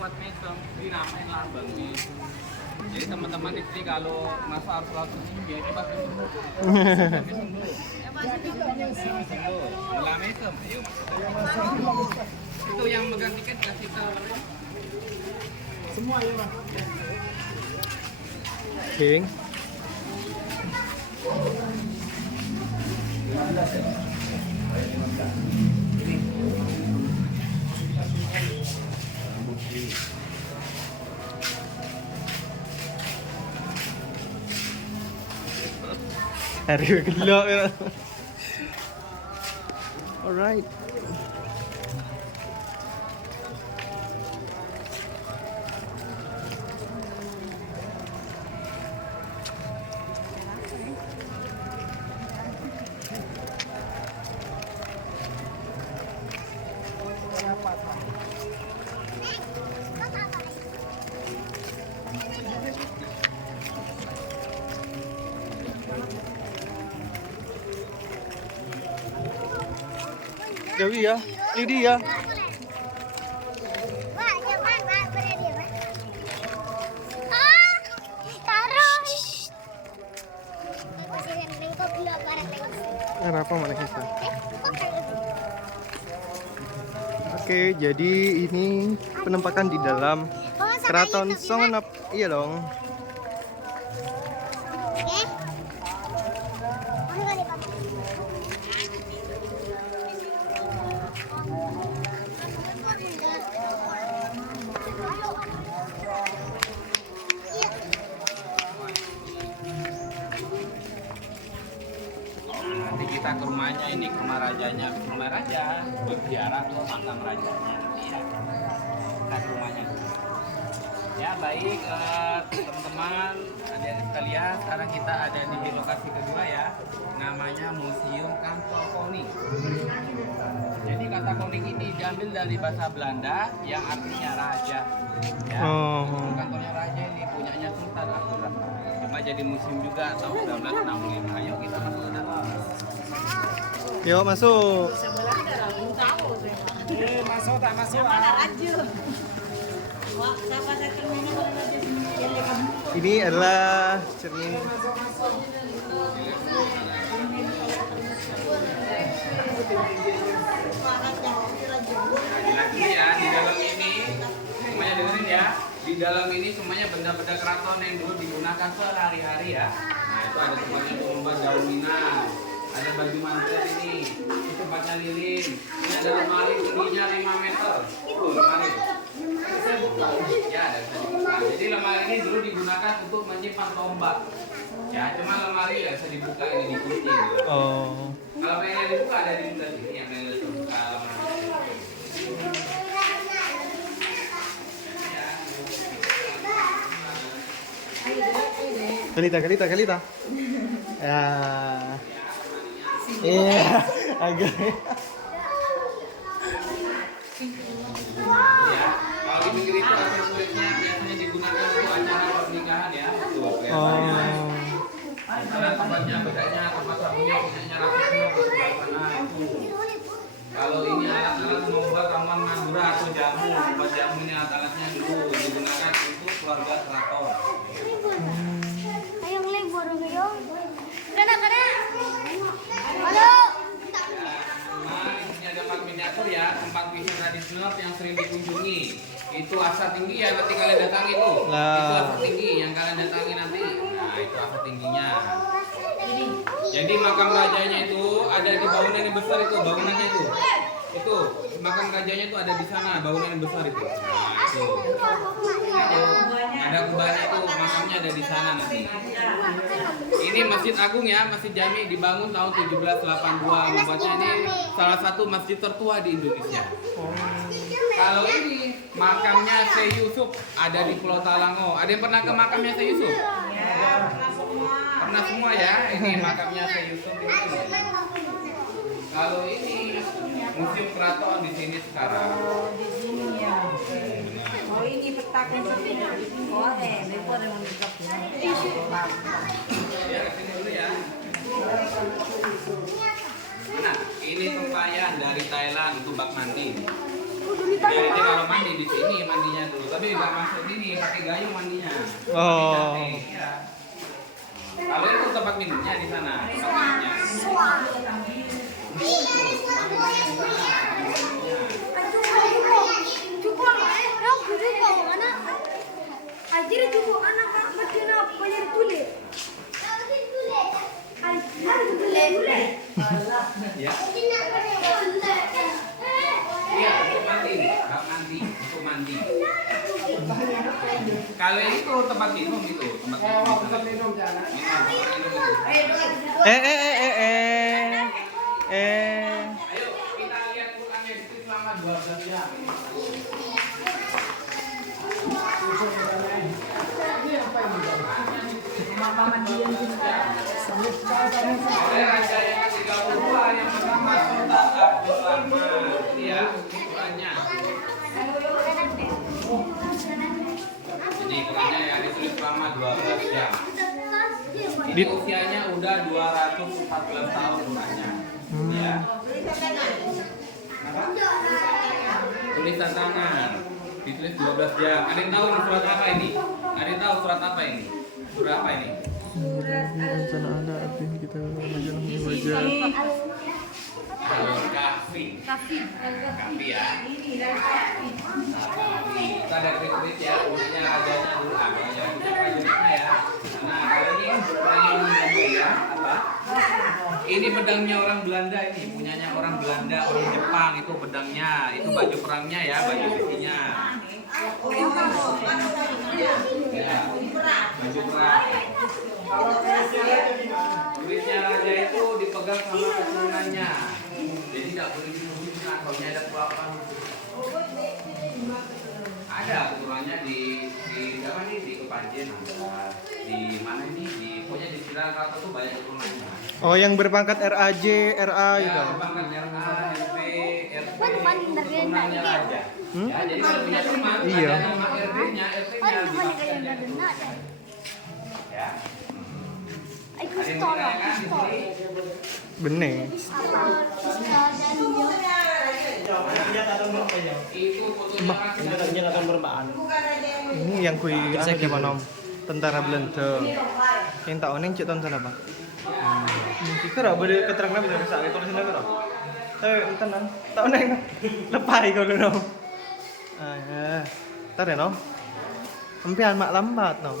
lewat mesem dinamain lambang nih. Jadi teman-teman di sini kalau masa harus langsung sini ya coba mesem dulu. Mesem dulu. Mesem dulu. Belah mesem. Yuk. Itu yang megang tiket kasih tahu. Semua ya, Bang. King. Hari gelo ya. Alright. Dewi ya, ini ya. Wah, jangan, Pak. Berani, Pak. Ah, taruh. Masih neng kok belum barang neng. Kenapa mana kita? Oke, jadi ini penampakan di dalam Keraton Songenep. Iya dong. Oke. Mana kali, Pak? Nanti kita ke rumahnya ini, ke rumah rajanya, ke rumah raja, berziarah ke makam rajanya. Iya. Kita ke rumahnya. Ya baik teman-teman, adik-adik sekalian, sekarang kita ada di lokasi kedua ya, namanya Museum Kantor Koning. Jadi kata koning ini diambil dari bahasa Belanda yang artinya raja. Ya, Oh. kantornya raja ini punyanya Sultan Abdurrahman. Cuma jadi museum juga tahun 1965. Ayo kita masuk ke dalam. Yuk masuk. Masuk tak masuk? Ini adalah cermin. Lagi ya, di dalam ini semuanya dengerin ya. Di dalam ini semuanya benda-benda keraton yang dulu digunakan sehari-hari ya. Nah itu ada tempatnya untuk membuat daun minang, ada baju mantel ini, itu tempatnya lilin. Ini ada lemari tingginya 5 meter. Tuh lemari. Bisa buka. Ya ada bisa dibuka. Jadi lemari ini dulu digunakan untuk menyimpan tombak. Ya cuma lemari ya bisa dibuka ini dikunci. Gitu. Oh. Kalau pengen dibuka ada di sebelah sini yang pengen dibuka lemari. Kalita. Ya. Iya, agak. Ya, kalau di pinggir itu hasil kulitnya biasanya digunakan untuk acara pernikahan ya. Tuh, kelihatannya. Oh. Karena tempatnya bedanya tempat sabunnya punyanya Ratu Sino di sebelah sana itu. Kalau ini alat-alat membuat ramuan madura atau jamu, buat jamu ini alat-alatnya dulu digunakan untuk keluarga keraton. Ayo ngeleng baru ngeyong. Kada. Halo. Nah, ini ada tempat miniatur ya, tempat wisata tradisional yang sering dikunjungi. Itu asa tinggi ya nanti kalian datangi itu. Itu asa tinggi yang kalian datangi nanti. Nah, itu asa tingginya. Jadi makam rajanya itu ada di bangunan yang besar itu, bangunannya itu. Itu makam rajanya itu ada di sana, bangunan yang besar itu. Nah, itu. Ada kubahnya itu, makamnya ada di sana nanti. Ini Masjid Agung ya, Masjid Jami dibangun tahun 1782. Membuatnya ini salah satu masjid tertua di Indonesia. Kalau ini makamnya Syekh Yusuf ada di Pulau Talango. Ada yang pernah ke makamnya Syekh Yusuf? Pernah semua ya. Ini makamnya Syekh Yusuf di sini. Kalau ini Museum Keraton di sini sekarang. Di sini ya. Oh ini petaknya sini. Oh lepo ada mendekat ya. Ya kesini dulu ya. Nah ini tempayan dari Thailand untuk bak mandi. Jadi kalau mandi di sini mandinya dulu kan Tapi nggak masuk ini, pakai gayung mandinya. Oh. Iya. Kalau itu tempat minumnya di sana, tempat minumnya. Ya. Iya, untuk mandi, bak mandi, untuk mandi. Kalau itu tempat minum itu, tempat minum. Ayo kita lihat Qurannya itu selama 12 jam. Oleh raja yang ke-32 yang bernama Sultan Abdul Rahman. Ya, Qurannya. Ini Qurannya yang ditulis selama 12 jam. Ini usianya udah 214 tahun Qurannya. Ya. Tulisan tangan. Ditulis 12 jam. Ada yang tahu surat apa ini? Ada yang tahu surat apa ini? Surat apa ini? Rencana ada apa yang kita majalah wajah. Kahfi. Kahfi ya. Kita ada kredit ya, punya rajanya dulu. Yang punya prajuritnya ya. Nah, kalau ini punyanya ya, apa? Ini pedangnya orang Belanda ini, punyanya orang Belanda, orang Jepang itu pedangnya, itu baju perangnya ya, baju besinya. Ya, baju perang. Duitnya raja itu dipegang sama keturunannya, jadi tidak boleh dibunuh kalau ada apa. Ada keturunannya di apa nih, di Kepanjen, di mana ini, di pokoknya di sekitar Kraton tuh banyak keturunannya. Oh, yang berpangkat RAJ, RA Ya, gitu. berpangkat RA, RP, RP, keturunannya raja. Ya, jadi kalau punya teman, Iya. ada nama RB-nya, RP-nya dimasukkan jadi keturunan. Ya. Ada yang menanyakan di sini? Bener. Itu fotonya kan Ini yang kui anu gimana om? Tentara Belanda. Yang tak oneng cek tahun sana pak. Kita rak beri keterangan bisa bisa itu tulisan apa? Tenan. Tak oneng. Lepai kau dulu om. Ah, tar ya nom. Empian mak lambat nom.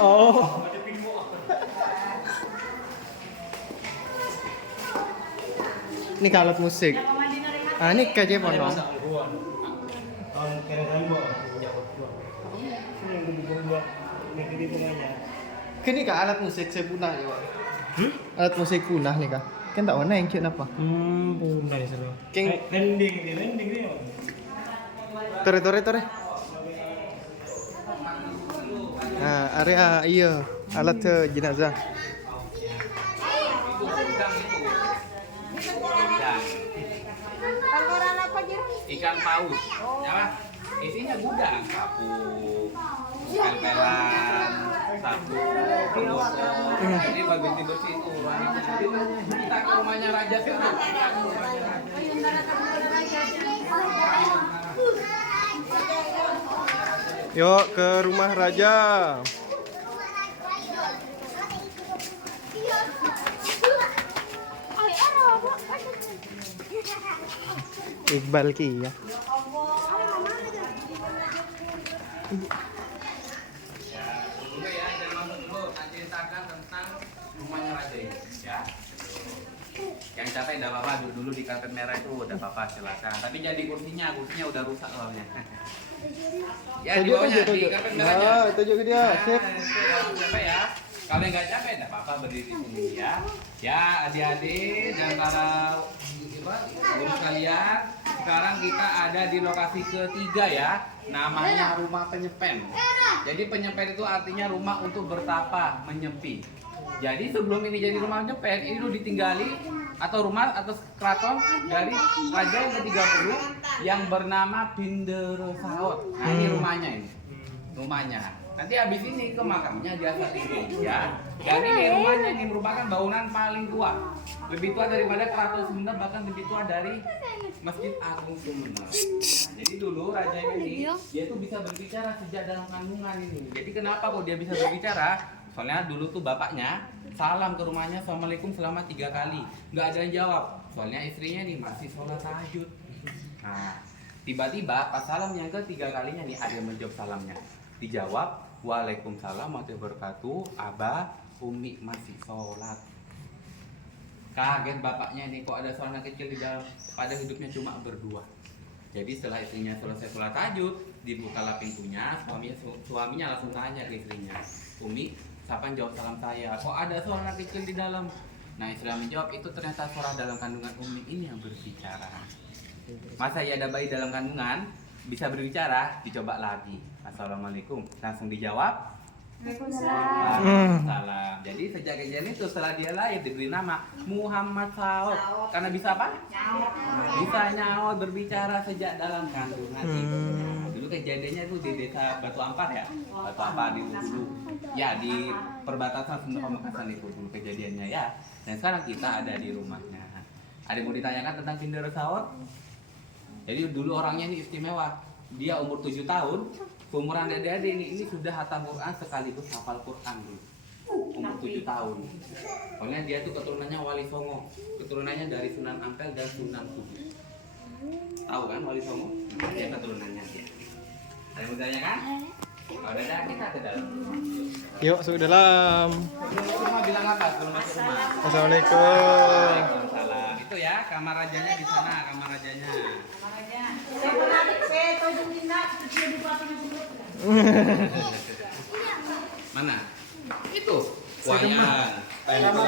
Oh. Ini alat musik. Ah, ini kaje pono. Kini kah alat musik saya punah ya, Pak? Alat musik punah nih kah? Kan tak warna yang cek apa? Punah di sana. King Landing ni. tore. Nah, area iya alat jenazah. ikan paus, ya Pak? Isinya gudang, kapuk, pel-pelan, sapu, ini bagian bersih itu. Kita ke rumahnya raja sekarang. Yuk ke rumah raja. Iqbal ki ya. Dulu ya, jangan masuk dulu. Tak ceritakan tentang rumahnya raja ini, ya. Yang capek tidak apa-apa, dulu di karpet merah itu udah apa-apa, silakan. Tapi jadi kursinya udah rusak soalnya. Ya, di bawahnya, di karpet merahnya. Nah, tunjuk ke dia. Sip. Kalau capek ya. Kalau nggak capek, tidak apa-apa berdiri di sini ya. Ya, adik-adik dan para guru kalian, sekarang kita ada di lokasi ketiga ya. Namanya rumah penyepen. Jadi penyepen itu artinya rumah untuk bertapa, menyepi. Jadi sebelum ini jadi rumah penyepen, ini dulu ditinggali atau rumah atau keraton dari raja yang ke-30 yang bernama Bindero Saot. Nah, ini rumahnya ini. Rumahnya. Nanti habis ini ke makamnya di atas ini ya. Dan ini rumahnya ini merupakan bangunan paling tua. Lebih tua daripada Keraton Sumeneb, bahkan lebih tua dari Masjid Agung Sumeneb. Nah, jadi dulu raja dia tuh bisa berbicara sejak dalam kandungan ini. Jadi kenapa kok dia bisa berbicara? Soalnya dulu tuh bapaknya salam ke rumahnya, assalamualaikum selama 3 kali, nggak ada yang jawab. Soalnya istrinya nih masih sholat tahajud. Nah, tiba-tiba pas salam yang ketiga kalinya nih ada yang menjawab salamnya. Dijawab, waalaikumsalam warahmatullahi wabarakatuh. Abah, Umi masih sholat. Kaget bapaknya nih, kok ada seorang anak kecil di dalam, pada hidupnya cuma berdua. Jadi setelah istrinya selesai sholat tahajud, dibukalah pintunya, suaminya langsung tanya ke istrinya, Umi, siapa yang jawab salam saya? Kok ada seorang anak kecil di dalam? Nah, istrinya menjawab, itu ternyata suara dalam kandungan Umi ini yang berbicara. Masa ya ada bayi dalam kandungan bisa berbicara? Dicoba lagi. Assalamualaikum, langsung dijawab. Waalaikumsalam. Jadi sejak kejadian itu setelah dia lahir diberi nama Muhammad Saud. Karena bisa apa? Bisa nyaut, berbicara sejak dalam kandungan ibunya. Dulu kejadiannya itu di desa Batu Ampar ya. Batu Ampar di Hulu. Ya di perbatasan Sunda Pamekasan itu dulu kejadiannya ya. Dan sekarang kita ada di rumahnya. Ada yang mau ditanyakan tentang Kinder Saud? Jadi dulu orangnya ini istimewa. Dia umur 7 tahun. Umuran adik-adik ini sudah hatam Quran sekaligus hafal Quran dulu. Umur 7 tahun. Soalnya dia tuh keturunannya Wali Songo. Keturunannya dari Sunan Ampel dan Sunan Kudus. Tahu kan Wali Songo? Dia keturunannya dia. Ada yang mau ditanyakan? Kalau ada kita ke dalam. Yuk, masuk ke dalam. Sebelum rumah bilang apa? Sebelum masuk rumah. Assalamualaikum. Waalaikumsalam. Itu ya kamar rajanya di sana, kamar rajanya. Siapa nanti saya tahu Dinda kecil di belakang Mana? Itu. Wayan. Tempat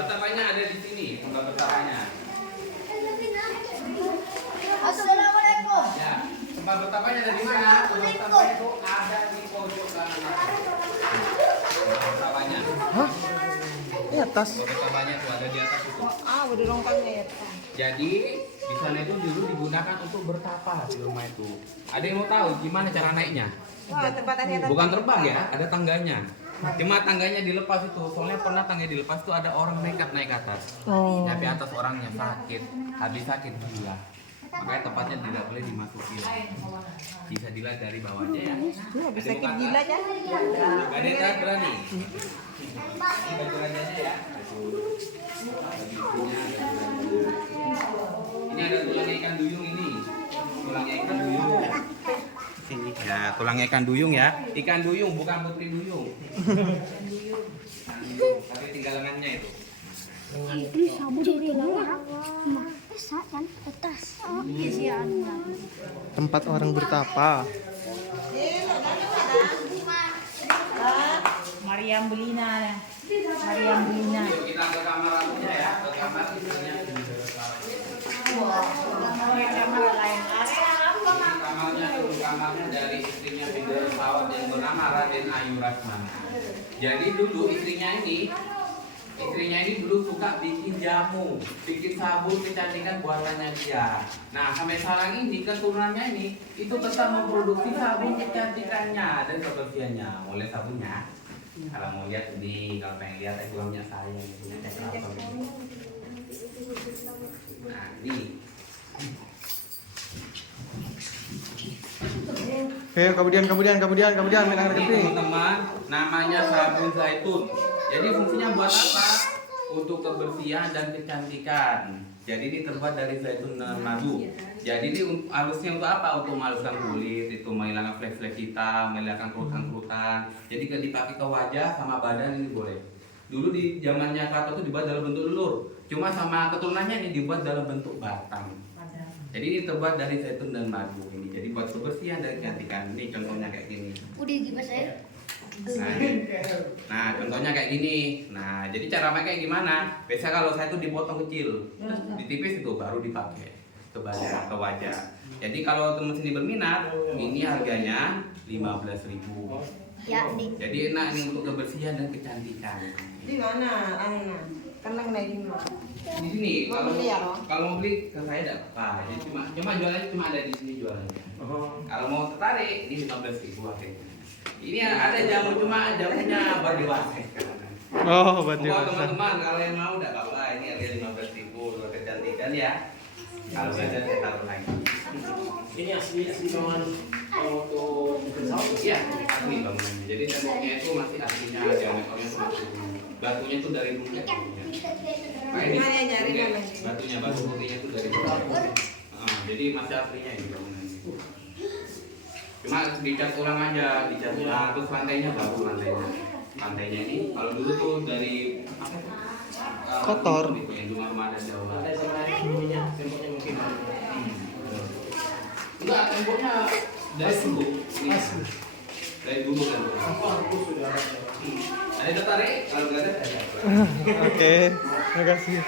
betapanya ada di sini. Tempat betapanya. Assalamualaikum. Ya. Tempat betapanya ada di mana? Tempat betapanya itu ada di pojok kanan atas. Tempat betapanya. Hah? Di atas. Tempat betapanya itu ada di atas itu. udah longkangnya ya. Jadi di sana itu dulu digunakan untuk bertapa di rumah itu. Ada yang mau tahu gimana cara naiknya? Wah, tempatannya Bukan terbang ya, ada tangganya. Cuma tangganya dilepas itu. Soalnya pernah tangga dilepas itu ada orang nekat naik ke atas. Oh. Tapi atas orangnya sakit, habis sakit gila. Makanya tempatnya tidak boleh dimasuki. Bisa dilihat dari bawahnya ya. habis sakit gila kan? Ada yang tak berani. Ini baju rajanya ya. Ini ada tulangnya ikan duyung ini. Tulangnya ikan duyung. Ya, tulangnya ikan duyung ya. Ikan duyung bukan putri duyung. Tapi tinggal lengannya itu. Ini sabu dari mana? Bisa kan? Atas. Tempat orang bertapa. Mariam Belina. Mariam Belina. Yuk kita ke kamar rambutnya ya. Ke kamar istrinya. Kamarnya dari istrinya Kinder Saud yang bernama Raden Ayu Rasmana. Jadi dulu istrinya ini dulu suka bikin jamu, bikin sabun kecantikan buatannya dia. Nah sampai sekarang ini keturunannya ini itu tetap memproduksi sabun kecantikannya dan kebersihannya. Mulai sabunnya, kalau mau lihat ini, kalau pengen lihat saya punya saya ini punya cek apa ini. Nah ini. Oke, kemudian main air Ini kecil. teman-teman, namanya sabun zaitun. Jadi fungsinya buat apa? Untuk kebersihan dan kecantikan. Jadi ini terbuat dari zaitun dan madu. Jadi ini halusnya untuk apa? Untuk menghaluskan kulit, itu menghilangkan flek-flek hitam, menghilangkan kerutan-kerutan. Jadi kalau dipakai ke wajah sama badan ini boleh. Dulu di zamannya Keraton itu dibuat dalam bentuk lelur. Cuma sama keturunannya ini dibuat dalam bentuk batang. Jadi ini terbuat dari zaitun dan madu ini. Jadi buat kebersihan dan kecantikan. Ini contohnya kayak gini. Udah gimana saya? Nah, contohnya kayak gini. Nah, jadi cara pakai gimana? Biasa kalau saya tuh dipotong kecil, terus ditipis itu baru dipakai ke badan, ke wajah. Jadi kalau teman sini berminat, ini harganya 15.000. Ya, nih. Jadi enak ini untuk kebersihan dan kecantikan. Di mana? Ana. Karena naik di mana? Di sini Mau kalau beli ya, Bang? kalau mau beli ke saya tidak apa. Jadi cuma jualannya cuma ada di sini jualannya. Kalau mau tertarik ini 15.000 harganya. Ini ada jamu cuma jamunya buat dewasa. Oh, buat Buat dewasa. teman-teman kalau yang mau enggak apa-apa, ini harga 15.000 buat kecantikan ya. Kalau nggak ada saya taruh lagi. Ini asli bangunan waktu pesawat. Iya, asli bangunannya. Jadi temboknya itu masih aslinya, diameternya itu masih batunya itu dari dulu. Nah, ini Gimana nyari oke, namanya? batunya batu putihnya itu dari dulu. Jadi masih aslinya ini bangunannya. Cuma dicat ulang aja, dicat ulang. Terus lantainya baru lantainya. Lantainya ini kalau dulu tuh dari apa? Kotor. Gitu, yang rumah-rumah ada jauh. Ada sama ininya, temboknya mungkin. Enggak, temboknya dari dulu. Ini. Dari dulu kan. Aku sudah ada. Ada yang tertarik? Kalau nggak ada, Oke, makasih.